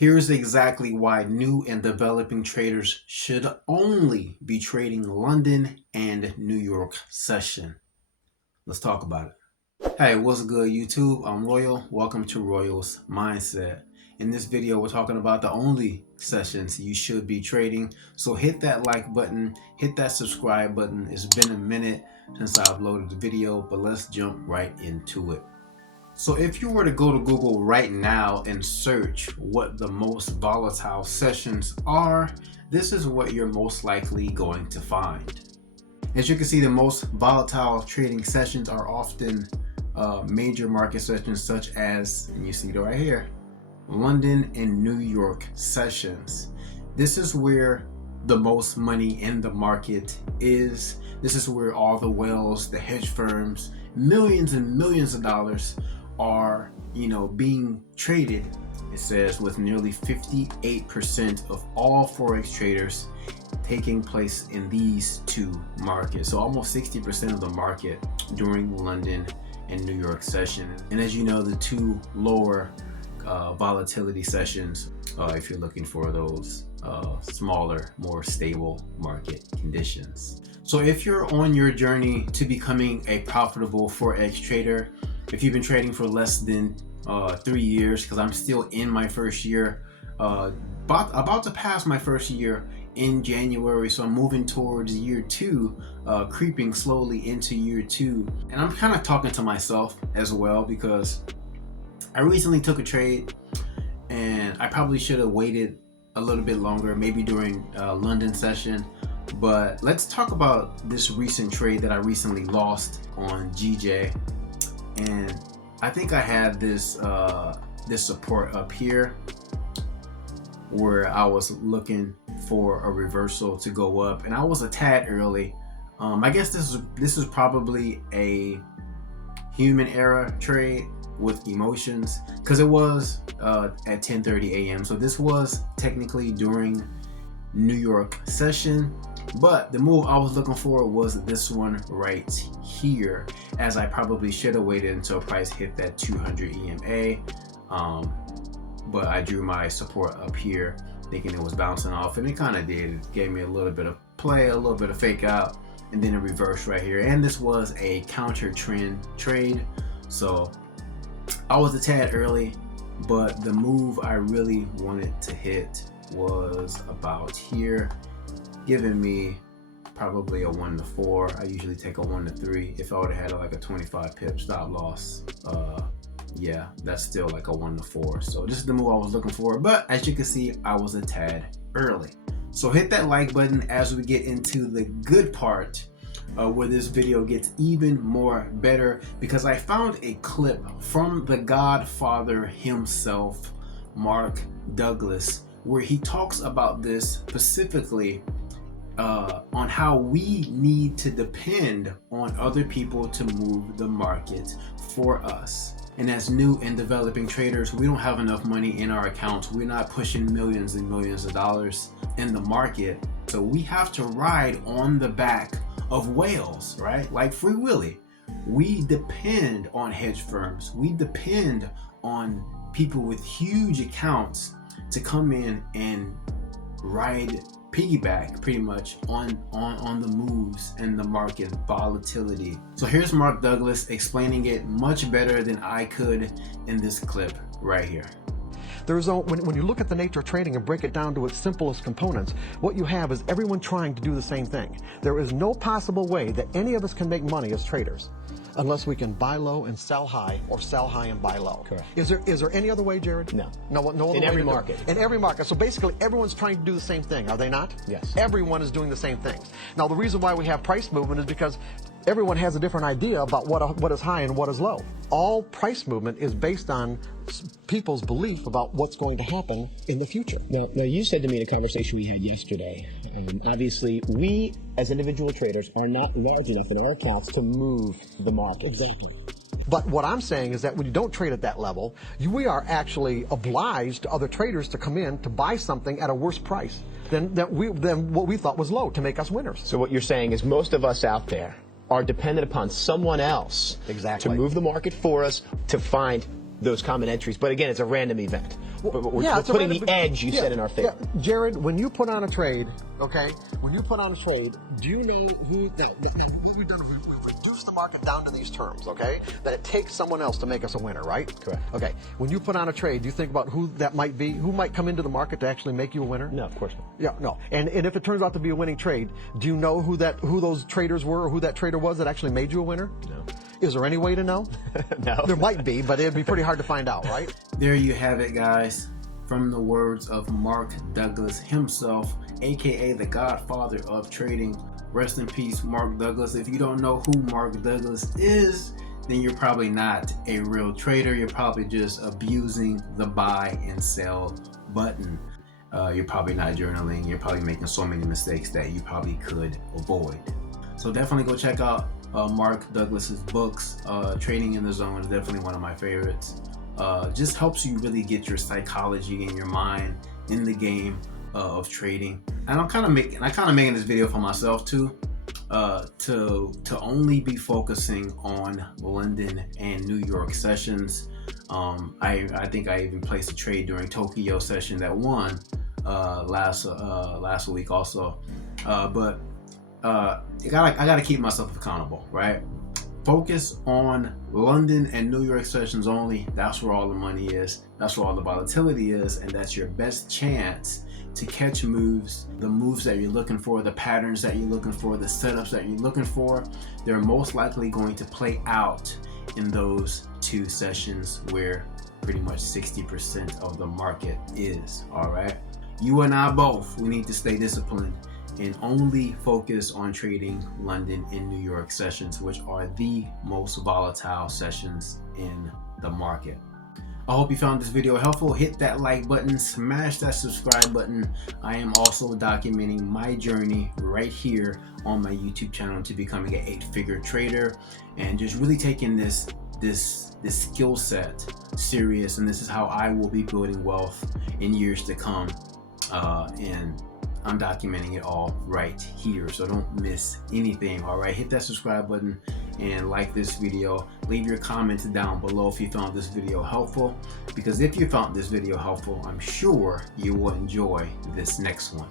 Here's exactly why new and developing traders should only be trading London and New York session. Let's talk about it. Hey, what's good YouTube? I'm Royal. Welcome to Royal's Mindset. In this video, we're talking about the only sessions you should be trading. So hit that like button, hit that subscribe button. It's been a minute since I uploaded the video, but let's jump right into it. So if you were to go to Google right now and search what the most volatile sessions are, this is what you're most likely going to find. As you can see, the most volatile trading sessions are often major market sessions such as, and you see it right here, London and New York sessions. This is where the most money in the market is. This is where all the whales, the hedge firms, millions and millions of dollars are, being traded. It says with nearly 58% of all Forex traders taking place in these two markets. So almost 60% of the market during London and New York session. And as you know, the two lower volatility sessions, if you're looking for those smaller, more stable market conditions. So if you're on your journey to becoming a profitable Forex trader, if you've been trading for less than 3 years, because I'm still in my first year, about to pass my first year in January, so I'm moving towards year 2, creeping slowly into year 2. And I'm kind of talking to myself as well, because I recently took a trade and I probably should have waited a little bit longer, maybe during London session. But let's talk about this recent trade that I recently lost on GJ. And I think I had this this support up here where I was looking for a reversal to go up, and I was a tad early. I guess this is probably a human error trade with emotions, because it was at 10:30 a.m. So this was technically during New York session. But the move I was looking for was this one right here, as I probably should have waited until price hit that 200 EMA. But I drew my support up here thinking it was bouncing off, and it kind of did. It gave me a little bit of play, a little bit of fake out, and then a reverse right here. And this was a counter trend trade. So I was a tad early, but the move I really wanted to hit was about here, giving me probably a 1 to 4. I usually take a 1 to 3. If I would have had like a 25 pip stop loss, yeah, that's still like a 1 to 4. So this is the move I was looking for, but as you can see, I was a tad early. So hit that like button as we get into the good part, where this video gets even more better, because I found a clip from the Godfather himself, Mark Douglas, where he talks about this specifically on how we need to depend on other people to move the market for us. And as new and developing traders, we don't have enough money in our accounts. We're not pushing millions and millions of dollars in the market. So we have to ride on the back of whales, right? Like Free Willy. We depend on hedge firms. We depend on people with huge accounts to come in and piggyback pretty much on the moves and the market volatility. So here's Mark Douglas explaining it much better than I could in this clip right here. When you look at the nature of trading and break it down to its simplest components, what you have is everyone trying to do the same thing. There is no possible way that any of us can make money as traders unless we can buy low and sell high, or sell high and buy low. Correct. Is there any other way, Jared? No. No other way. In every market. In every market. So basically everyone's trying to do the same thing, are they not? Yes. Everyone is doing the same things. Now the reason why we have price movement is because everyone has a different idea about what is high and what is low. All price movement is based on people's belief about what's going to happen in the future. Now you said to me in a conversation we had yesterday, obviously we as individual traders are not large enough in our accounts to move the market. Exactly. But what I'm saying is that when you don't trade at that level, we are actually obliged to other traders to come in to buy something at a worse price than what we thought was low to make us winners. So what you're saying is most of us out there are dependent upon someone else Exactly. to move the market for us, to find those common entries. But again, it's a random event. But we're it's a putting random, the edge, you said, in our favor. Yeah. Jared, when you put on a trade, okay, when you put on a trade, do you know who that what we've done is we've reduced the market down to these terms, okay? That it takes someone else to make us a winner, right? Correct. Okay. When you put on a trade, do you think about who that might be? Who might come into the market to actually make you a winner? No, of course not. Yeah, no. And if it turns out to be a winning trade, do you know who those traders were, or who that trader was that actually made you a winner? No. Is there any way to know? No. There might be, but it'd be pretty hard to find out, right? There you have it, guys. From the words of Mark Douglas himself, aka the godfather of trading. Rest in peace, Mark Douglas. If you don't know who Mark Douglas is, then you're probably not a real trader. You're probably just abusing the buy and sell button. You're probably not journaling. You're probably making so many mistakes that you probably could avoid. So definitely go check out Mark Douglas's books. Trading in the Zone is definitely one of my favorites. Just helps you really get your psychology and your mind in the game of trading. And I'm kind of making this video for myself too, to only be focusing on London and New York sessions. I think I even placed a trade during Tokyo session that won last week also. But I gotta keep myself accountable, right? Focus on London and New York sessions only. That's where all the money is. That's where all the volatility is, and that's your best chance to catch moves, the moves that you're looking for, the patterns that you're looking for, the setups that you're looking for. They're most likely going to play out in those two sessions where pretty much 60% of the market is. All right. You and I both, we need to stay disciplined and only focus on trading London and New York sessions, which are the most volatile sessions in the market. I hope you found this video helpful. Hit that like button, smash that subscribe button. I am also documenting my journey right here on my YouTube channel to becoming an 8-figure trader, and just really taking this skill set serious. And this is how I will be building wealth in years to come. And I'm documenting it all right here, so don't miss anything. All right, hit that subscribe button and like this video. Leave your comments down below if you found this video helpful, because if you found this video helpful, I'm sure you will enjoy this next one.